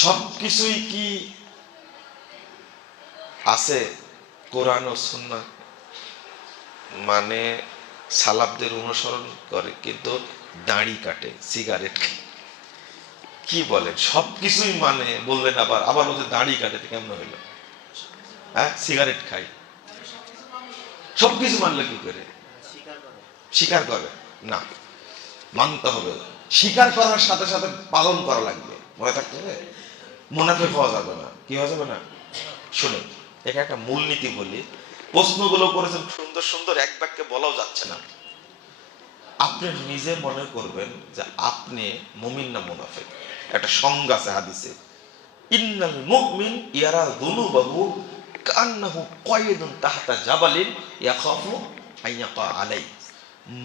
সবকিছুই কি আছে কোরআন ও সুন্নাহ? মানে সালাফদের অনুসরণ করে কিন্তু দাড়ি কাটে, সিগারেট খায়। কি বলেন, সবকিছুই মানে বললেন, আবার আবার ওদের দাড়ি কাটে, কেমন হইলো? হ্যাঁ, সিগারেট খাই, সবকিছু মানলে কি করে? স্বীকার করে না, মানতে হবে। স্বীকার করার সাথে সাথে পালন করা লাগবে, মনে থাকতে হবে। মুনাফিক হওয়া যাবে না। কি হওয়া যাবে না? শুনুন, এখানে একটা মূলনীতি বলি। প্রশ্নগুলো করেছেন সুন্দর সুন্দর, এক বাক্যে বলাও যাচ্ছে না। আপনি নিজে মনে করবেন যে আপনি মুমিন না মুনাফিক। একটা সংজ্ঞা আছে হাদিসে, ইন্নাল মুমিন ইয়ারা যুনুবাহু কান্নাহু কায়দুন তাহতা জাবালিন ইয়াখাফু আইয়াকা আলাই।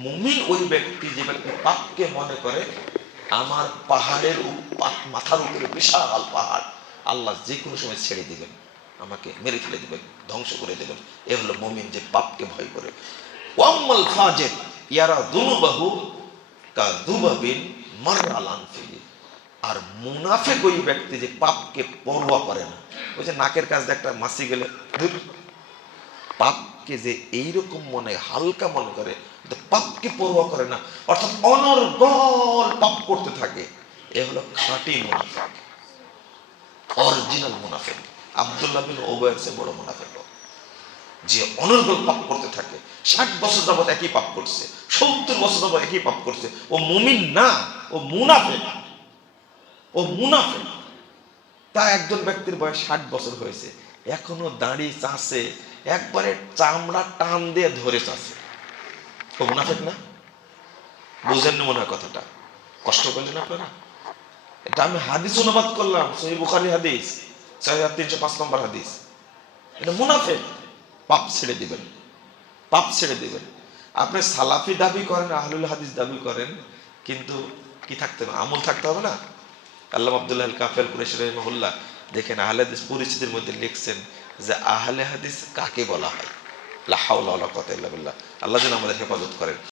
মুমিন ওই ব্যক্তি যে ব্যক্তি পাপকে মনে করে আমার পাহাড়ের মাথার উপরে বিশাল পাহাড়, আল্লাহ যে কোনো সময় ছেড়ে দিবেন, আমাকে মেরে ফেলে দিবেন, ধ্বংস করে দেবেন। এ হলো মুমিন, যে পাপকে ভয় করে। ওয়াম্মাল ফাজির ইয়ারা যুনুবাহু কাযুবাবিন মাররাল আনফিহি। আর মুনাফিক ওই ব্যক্তি যে পাপকে পরোয়া করে না। ওই যে নাকের কাছে একটা মাছি গেলে ধুর, পাপকে যে এইরকম মনে হালকা মনে করে, পাপকে পরোয়া করে না, অর্থাৎ অনর্গল পাপ করতে থাকে, এ হলো খাঁটি মুনাফিক, অরিজিনাল মুনাফিক। আব্দুল্লাহ বিন উবাইর চেয়ে বড় মুনাফিক যে অনর্গল পাপ করতে থাকে। 60 বছর যাবত একই পাপ করছে, 70 বছর যাবত একই পাপ করছে। ও মুমিন না, ও মুনাফিক, ও মুনাফিক। তা একজন ব্যক্তির বয়স 60 বছর হয়েছে, এখনো দাড়ি চাষে, একবারে চামড়া টান দিয়ে ধরে চাষে, ও মুনাফিক না? বুঝেন না মনে হয় কথাটা? কষ্ট করলেন আপনারা? এটা আমি হাদিস অনুবাদ করলাম, সহিহ বুখারী হাদিস 6305 নম্বর হাদিস। এটা মুনাফিক। পাপ ছেড়ে দিবেন, পাপ ছেড়ে দিবেন। আপনি সালাফি দাবি করেন, আহলুল হাদিস দাবি করেন, কিন্তু কি থাকতে হবে? আমল থাকতে হবে না? আল্লামা আব্দুল্লাহ আল কাফি আল কুরাইশি রাহিমাহুল্লাহ দেখেন আহলে হাদিস পরিচিতির মধ্যে লিখছেন যে আহলে হাদিস কাকে বলা হয়। লা হাওলা ওয়ালা কুওয়াতা ইল্লা বিল্লাহ। আল্লাহ যেন আমাদের হেফাজত করেন।